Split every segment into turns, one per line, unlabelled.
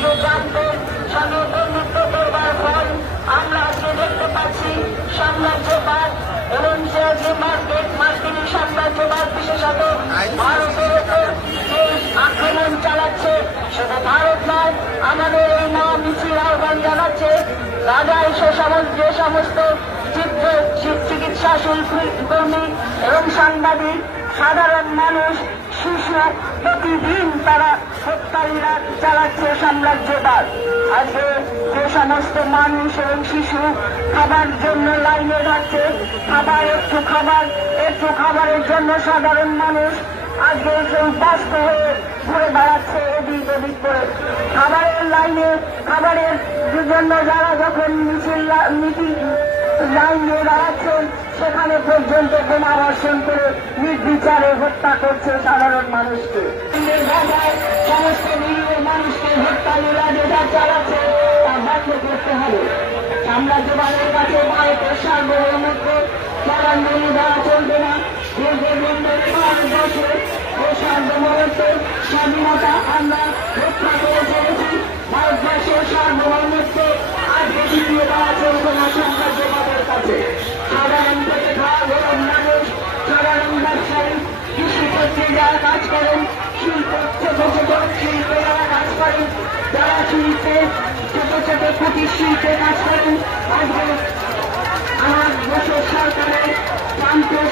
আজকে জানতেন স্বামী করবার ফল আমরা আজকে দেখতে পাচ্ছি। সাম্রাজ্যবাদ এবং সে আজকে মার্কেট, মার্কিনী সাম্রাজ্যবাদ বিশেষত ভারতের উপর যে আক্রমণ চালাচ্ছে শুধু ভারত নয়, আমাদের এই না মিছিল আহ্বান জানাচ্ছে। রাজা সে সমস্ত যে সমস্ত চিকিৎসা শুল্ক কর্মী এবং সাংবাদিক, সাধারণ মানুষ, শিশু প্রতিদিন তারা হত্যালীরা চালাচ্ছে সাম্রাজ্যবাদ। আজকে যে সমস্ত মানুষ এবং শিশু খাবার জন্য লাইনে থাকছে খাবার, একটু খাবার, একটু খাবারের জন্য সাধারণ মানুষ আজকে কেউ ব্যস্ত হয়ে ঘুরে বেড়াচ্ছে এদিক ওদিক করে। খাবারের লাইনে, খাবারের জন্য যারা যখন মিছিল মিটিং লাইন দিয়ে দাঁড়াচ্ছেন সেখানে পর্যন্ত বোমা বর্ষণ করে নির্বিচারে হত্যা করছে সাধারণ মানুষকে। সমস্ত নিরীহ মানুষকে যেটা চালাচ্ছে, তা বন্ধ করতে হবে। সাম্রাজ্যবাদের কাছে ভারতের সার্বভৌমত্ব জলাঞ্জলি দেওয়া চলবে না। স্বাধীনতা আমরা রক্ষা করে চলেছি। ভারতবর্ষের সার্বভৌমত্ব আজকে দ্বিতীয় দেওয়া চলবে না সাম্রাজ্যবাদের কাছে। যারা কাজ করেন শিল্প ছোট ছোট শিল্পে যারা কাজ করেন যারা শিল্পে ছোট ছোট কুটির শিল্পে কাজ করেন আমার দেশের সরকারের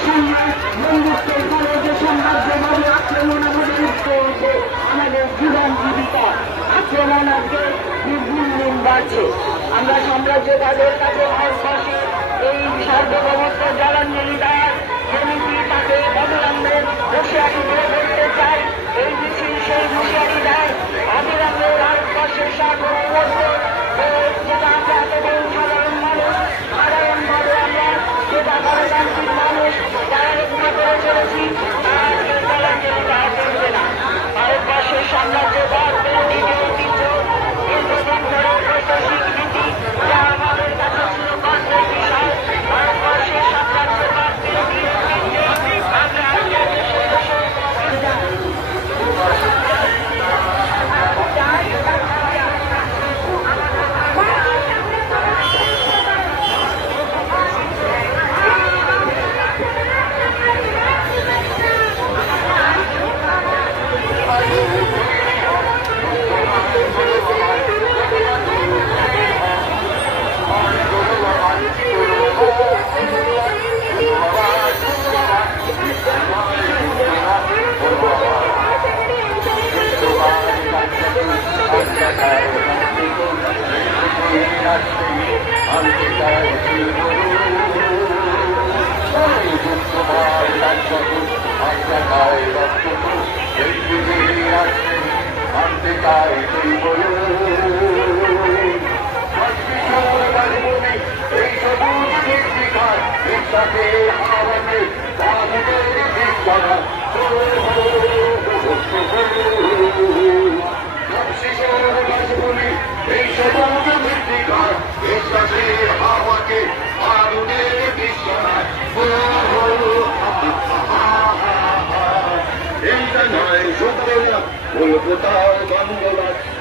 সম্মান বন্ধুত্বের ফলে যে সাম্রাজ্যবাদী আক্রমণ আমাদের হচ্ছে আমাদের জীবন দিন বাড়ছে আমরা সাম্রাজ্যবাদের কাছে ভারতবর্ষে এই সার্বভৌমত্ব জলাঞ্জলি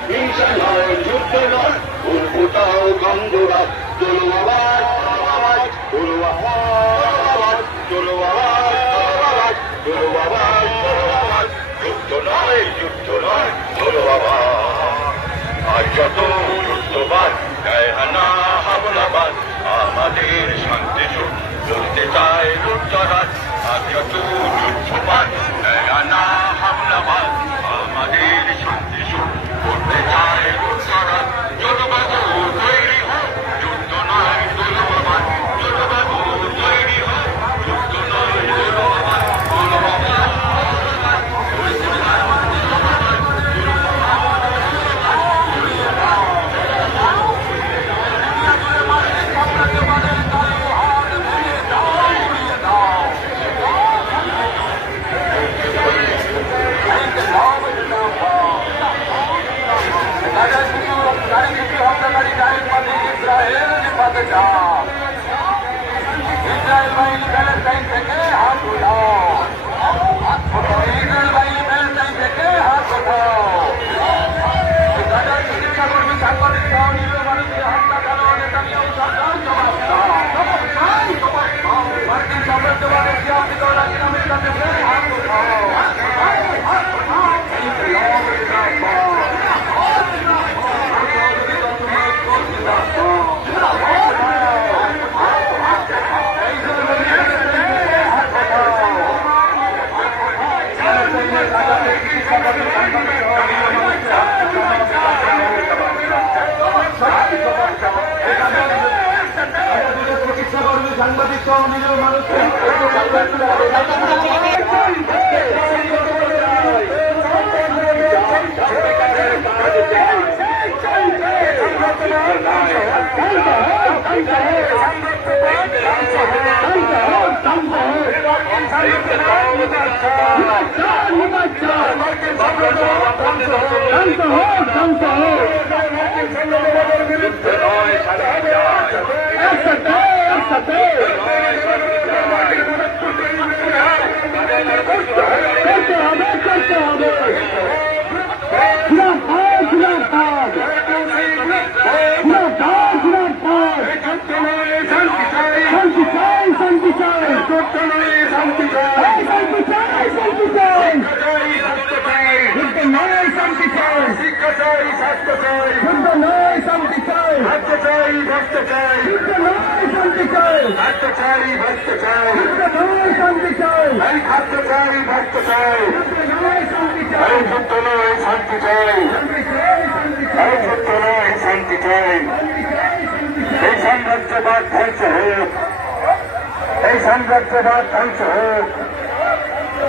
হিংসা নয় যুদ্ধ নয় যুদ্ধ নয় আর আমাদের শান্তি বলতে চায় আর যত যুদ্ধবাদ শান্ত হন শান্ত হন শ্রমিকের মানুষকে শিক্ষা চাই স্বাস্থ্য চাই শান্তি চাই ভাগ্য চাই ভক্ত চাই ভাগ্য চাই ভক্ত চাই। এই খাদ্য চাই ভক্ত চাই। এই যুদ্ধ নয় শান্তি চাই। এই যুদ্ধ নয় শান্তি চাই। এই সাম্রাজ্যবাদ ধ্বংস হোক। এই সাম্রাজ্যবাদ ধ্বংস হোক।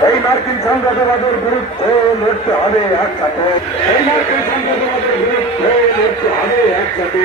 এই মার্কিন সাম্রাজ্যবাদের বিরুদ্ধে লড়তে হবে একসাথে এই মার্কিন সাম্রাজ্যবাদের বিরুদ্ধে লড়তে হবে একসাথে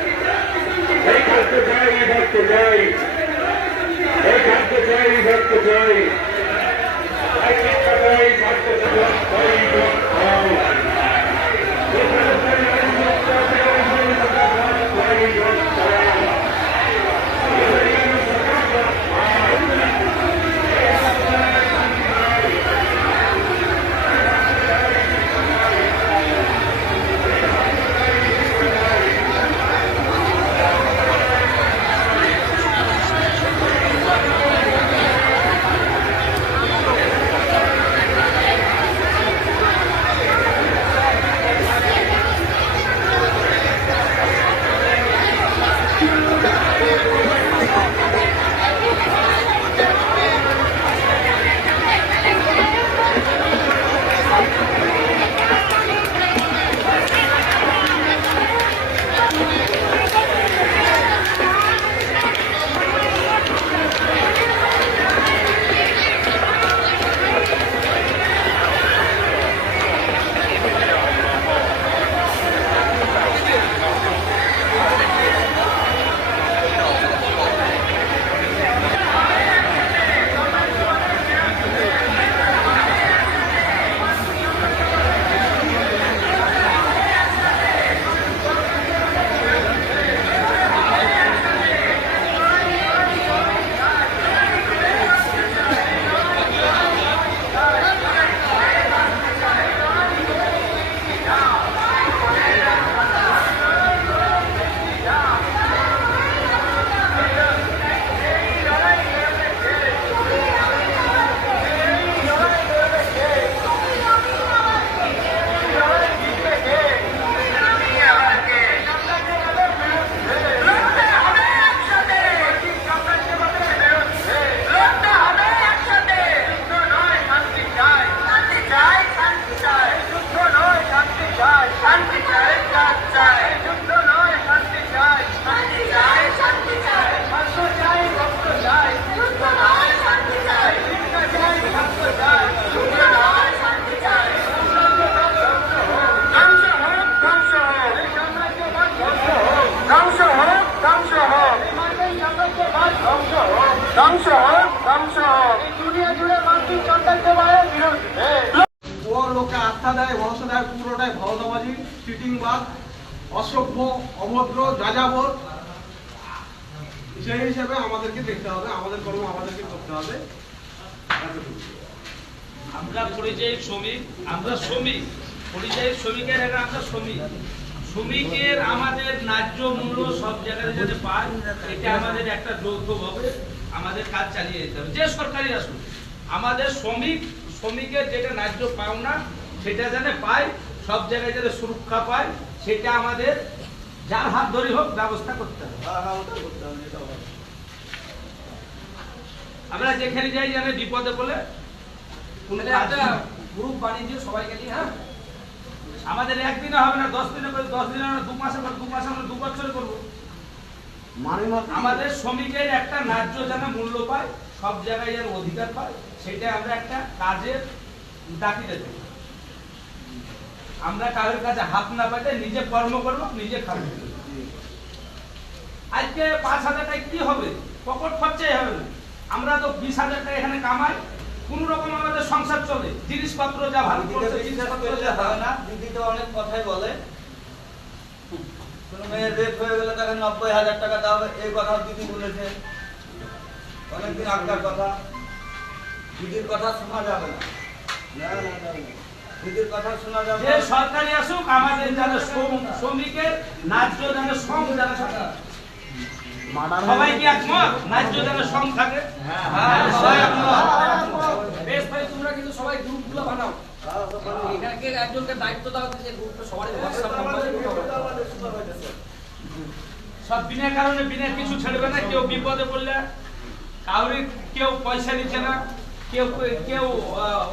সেই হিসেবে আমাদেরকে দেখতে হবে, আমাদের কর্ম আমাদেরকে করতে হবে।
আমরা পরিযায়ী শ্রমিক, আমরা শ্রমিক। পরিযায়ী শ্রমিকের আমরা শ্রমিক। শ্রমিকের আমাদের ন্যায্য মূল্য সব জায়গায় পায়, এটা আমাদের একটা আমাদের কাজ চালিয়ে যেতে হবে। যে সরকারি আসুন আমাদের শ্রমিক, শ্রমিকের যেটা ন্যায্য পাওনা, সেটা যেন পায়, সব জায়গায় যাতে সুরক্ষা পায়, সেটা আমাদের যার হাত ধরে হোক ব্যবস্থা করতে হবে। আমরা যেখানে যাই জানে বিপদে বলে।
গ্রুপ বানিয়ে দিও সবাইকে নিয়ে হ্যাঁ?
আমাদের একদিনে হবে না দশ দিনে করে দশ দিনে আমরা দু মাসে করে দু মাসে আমরা দু বছরে করব। আমাদের শ্রমিকের একটা ন্যায্য যেন মূল্য পায় সব জায়গায় যেন অধিকার পায় সেটা আমরা একটা কাজের দাবিতে দেব আমরা কারোর কাছে হাত না পাইতে নিজে কর্ম করব নিজে খাব। আজকে পাঁচ হাজার টাকা কি হবে? পকেট খরচাই হবে না। আমরা তো বিশ হাজার টাকা এখানে কামাই কোন রকম আমাদের সংসার চলে। জিনিসপত্র যা ভালো পড়ছে, জিনিসপত্র যা
হয়। না। দিদি তো অনেক কথাই বলে। কোনো মেয়ের রেপ হয়ে গেলে তাকে নব্বই হাজার টাকা দাও এই কথা দিদি বলেছে। অনেকদিন আগকার কথা। দিদির কথা শোনা যাবে না। শোনা যাবে
যে সরকারি আসুক আমাদের যেন শ্রমিকের ন্যায্য যেন শ্রম যেন থাকে। সবাই কি একমত? ন্যায্য যেন শ্রম থাকে?
হ্যাঁ, সবাই একমত।
বেশ ভাই তোমরা কিন্তু সবাই গ্রুপ বানাও। এখানে একজনকে দায়িত্ব দাও যে গ্রুপে সবারই
সব বিনা কারণে বিনা কিছু ছেড়বে না কেউ বিপদে পড়লে কাউরি কেউ পয়সা দিচ্ছে না। কেউ কেউ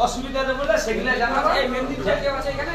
অসুবিধাতে বলে সেগুলো জানাব।
এই মেহেন্দির কেউ আছে এখানে।